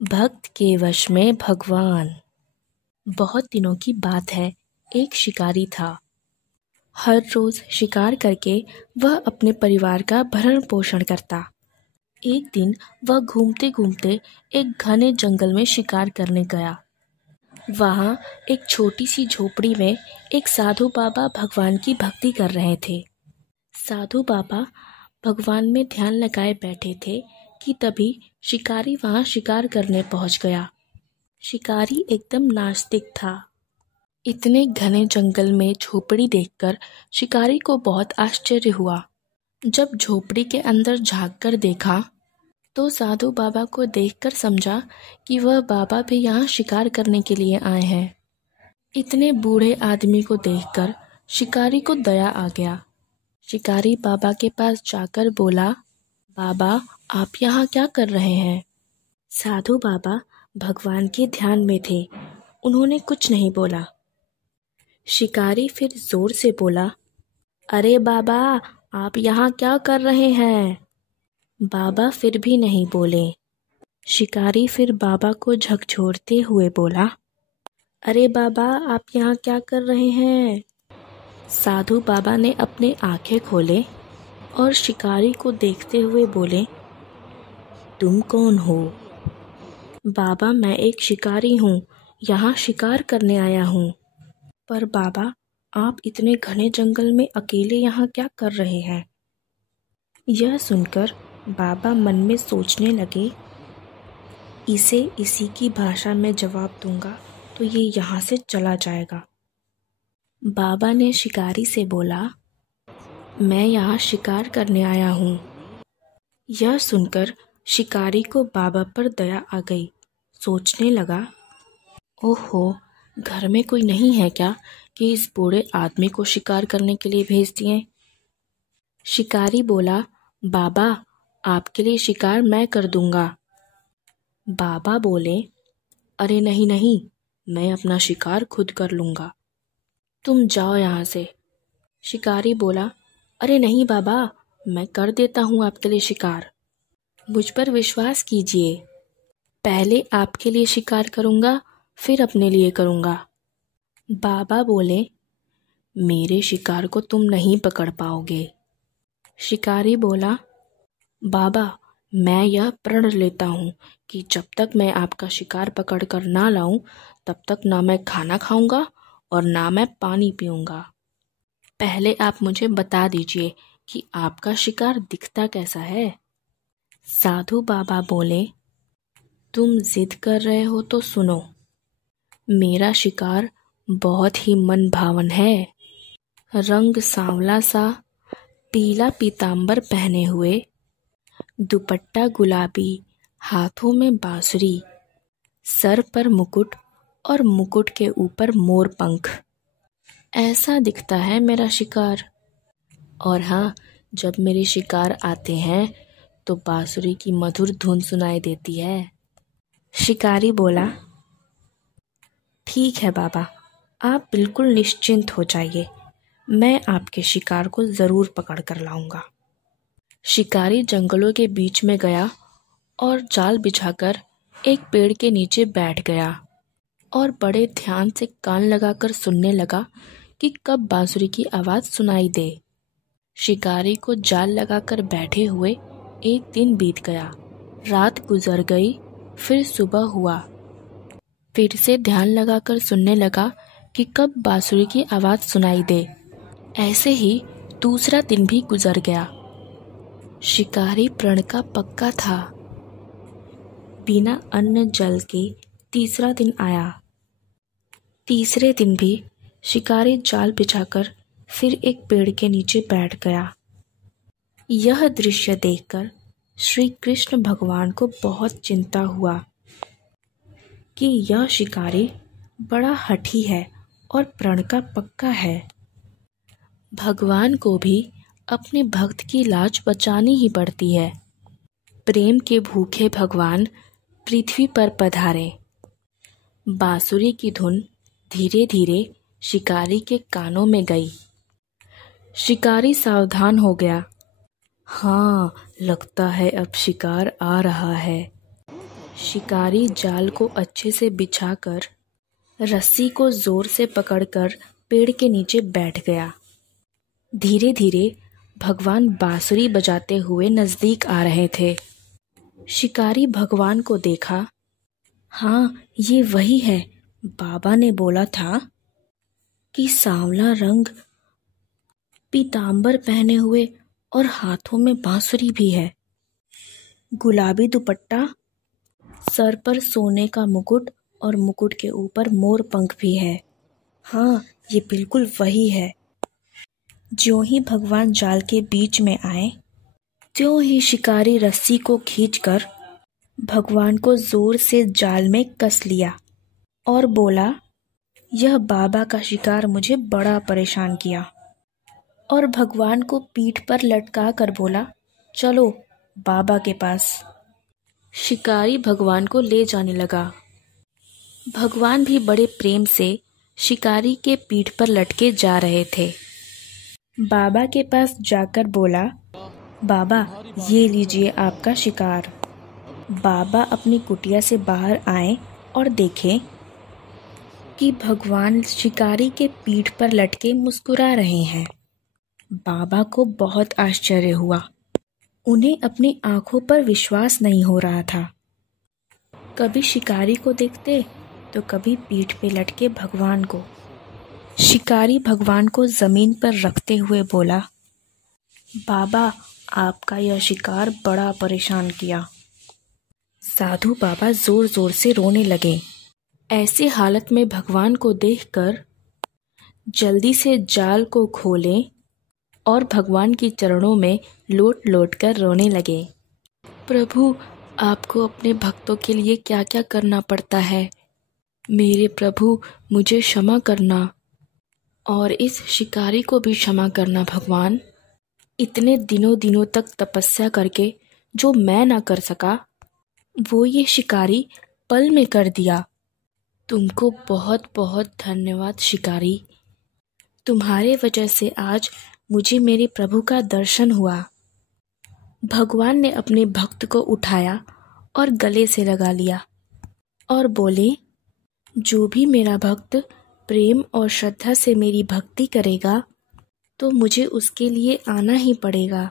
भक्त के वश में भगवान। बहुत दिनों की बात है, एक शिकारी था। हर रोज शिकार करके वह अपने परिवार का भरण पोषण करता। एक दिन वह घूमते घूमते एक घने जंगल में शिकार करने गया। वहाँ एक छोटी सी झोपड़ी में एक साधु बाबा भगवान की भक्ति कर रहे थे। साधु बाबा भगवान में ध्यान लगाए बैठे थे कि तभी शिकारी वहाँ शिकार करने पहुँच गया। शिकारी एकदम नास्तिक था। इतने घने जंगल में झोपड़ी देखकर शिकारी को बहुत आश्चर्य हुआ। जब झोपड़ी के अंदर झांककर देखा तो साधु बाबा को देखकर समझा कि वह बाबा भी यहाँ शिकार करने के लिए आए हैं। इतने बूढ़े आदमी को देखकर शिकारी को दया आ गया। शिकारी बाबा के पास जाकर बोला, बाबा आप यहाँ क्या कर रहे हैं? साधु बाबा भगवान के ध्यान में थे, उन्होंने कुछ नहीं बोला। शिकारी फिर जोर से बोला, अरे बाबा आप यहाँ क्या कर रहे हैं? बाबा फिर भी नहीं बोले। शिकारी फिर बाबा को झकझोरते हुए बोला, अरे बाबा आप यहाँ क्या कर रहे हैं? साधु बाबा ने अपने आंखें खोले और शिकारी को देखते हुए बोले, तुम कौन हो? बाबा मैं एक शिकारी हूँ, यहाँ शिकार करने आया हूँ। पर बाबा आप इतने घने जंगल में अकेले यहाँ क्या कर रहे हैं? यह सुनकर बाबा मन में सोचने लगे, इसे इसी की भाषा में जवाब दूंगा तो ये यहाँ से चला जाएगा। बाबा ने शिकारी से बोला, मैं यहाँ शिकार करने आया हूँ। यह सुनकर शिकारी को बाबा पर दया आ गई। सोचने लगा, ओहो घर में कोई नहीं है क्या कि इस बूढ़े आदमी को शिकार करने के लिए भेज दिए। शिकारी बोला, बाबा आपके लिए शिकार मैं कर दूंगा। बाबा बोले, अरे नहीं नहीं, मैं अपना शिकार खुद कर लूँगा, तुम जाओ यहाँ से। शिकारी बोला, अरे नहीं बाबा मैं कर देता हूँ आपके लिए शिकार, मुझ पर विश्वास कीजिए। पहले आपके लिए शिकार करूँगा फिर अपने लिए करूँगा। बाबा बोले, मेरे शिकार को तुम नहीं पकड़ पाओगे। शिकारी बोला, बाबा मैं यह प्रण लेता हूँ कि जब तक मैं आपका शिकार पकड़ कर ना लाऊं तब तक ना मैं खाना खाऊंगा और ना मैं पानी पीऊंगा। पहले आप मुझे बता दीजिए कि आपका शिकार दिखता कैसा है। साधु बाबा बोले, तुम जिद कर रहे हो तो सुनो, मेरा शिकार बहुत ही मन भावन है। रंग सांवला सा, पीला पीतांबर पहने हुए, दुपट्टा गुलाबी, हाथों में बांसुरी, सर पर मुकुट और मुकुट के ऊपर मोर पंख, ऐसा दिखता है मेरा शिकार। और हाँ, जब मेरे शिकार आते हैं तो बांसुरी की मधुर धुन सुनाई देती है। शिकारी बोला, ठीक है बाबा आप बिल्कुल निश्चिंत हो जाइए, मैं आपके शिकार को ज़रूर पकड़ कर लाऊंगा। शिकारी जंगलों के बीच में गया और जाल बिछाकर एक पेड़ के नीचे बैठ गया और बड़े ध्यान से कान लगाकर सुनने लगा कि कब बांसुरी की आवाज़ सुनाई दे। शिकारी को जाल लगाकर बैठे हुए एक दिन बीत गया, रात गुजर गई, फिर सुबह हुआ। फिर से ध्यान लगाकर सुनने लगा कि कब बांसुरी की आवाज़ सुनाई दे। ऐसे ही दूसरा दिन भी गुजर गया। शिकारी प्रण का पक्का था। बिना अन्न जल के तीसरा दिन आया। तीसरे दिन भी शिकारी जाल बिछाकर फिर एक पेड़ के नीचे बैठ गया। यह दृश्य देखकर श्री कृष्ण भगवान को बहुत चिंता हुआ कि यह शिकारी बड़ा हठी है और प्रण का पक्का है। भगवान को भी अपने भक्त की लाज बचानी ही पड़ती है। प्रेम के भूखे भगवान पृथ्वी पर पधारे। बांसुरी की धुन धीरे धीरे शिकारी के कानों में गई। शिकारी सावधान हो गया। हाँ, लगता है अब शिकार आ रहा है। शिकारी जाल को अच्छे से बिछाकर रस्सी को जोर से पकड़कर पेड़ के नीचे बैठ गया। धीरे धीरे भगवान बांसुरी बजाते हुए नजदीक आ रहे थे। शिकारी भगवान को देखा। हाँ, ये वही है। बाबा ने बोला था कि सांवला रंग, पीतांबर पहने हुए और हाथों में बांसुरी भी है, गुलाबी दुपट्टा, सर पर सोने का मुकुट और मुकुट के ऊपर मोर पंख भी है। हाँ, ये बिल्कुल वही है। ज्यों ही भगवान जाल के बीच में आए, त्यों ही शिकारी रस्सी को खींचकर भगवान को जोर से जाल में कस लिया और बोला, यह बाबा का शिकार मुझे बड़ा परेशान किया। और भगवान को पीठ पर लटका कर बोला, चलो बाबा के पास। शिकारी भगवान को ले जाने लगा। भगवान भी बड़े प्रेम से शिकारी के पीठ पर लटके जा रहे थे। बाबा के पास जाकर बोला, बाबा ये लीजिए आपका शिकार। बाबा अपनी कुटिया से बाहर आए और देखें कि भगवान शिकारी के पीठ पर लटके मुस्कुरा रहे हैं। बाबा को बहुत आश्चर्य हुआ। उन्हें अपनी आंखों पर विश्वास नहीं हो रहा था। कभी शिकारी को देखते तो कभी पीठ पे लटके भगवान को। शिकारी भगवान को जमीन पर रखते हुए बोला, बाबा आपका यह शिकार बड़ा परेशान किया। साधु बाबा जोर जोर से रोने लगे। ऐसे हालत में भगवान को देखकर जल्दी से जाल को खोलें और भगवान के चरणों में लोट लोट कर रोने लगे। प्रभु, आपको अपने भक्तों के लिए क्या क्या करना पड़ता है। मेरे प्रभु, मुझे क्षमा करना और इस शिकारी को भी क्षमा करना भगवान। इतने दिनों दिनों तक तपस्या करके जो मैं ना कर सका, वो ये शिकारी पल में कर दिया। तुमको बहुत बहुत धन्यवाद शिकारी। तुम्हारे वजह से आज मुझे मेरे प्रभु का दर्शन हुआ। भगवान ने अपने भक्त को उठाया और गले से लगा लिया और बोले, जो भी मेरा भक्त प्रेम और श्रद्धा से मेरी भक्ति करेगा तो मुझे उसके लिए आना ही पड़ेगा।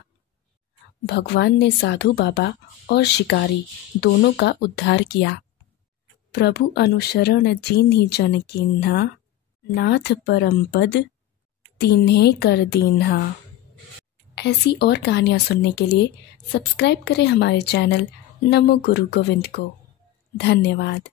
भगवान ने साधु बाबा और शिकारी दोनों का उद्धार किया। प्रभु अनुसरण जिन्हि जन कीन्हा, नाथ परम पद तिन्हे कर दीन्हा। ऐसी और कहानियाँ सुनने के लिए सब्सक्राइब करें हमारे चैनल नमो गुरु गोविंद को। धन्यवाद।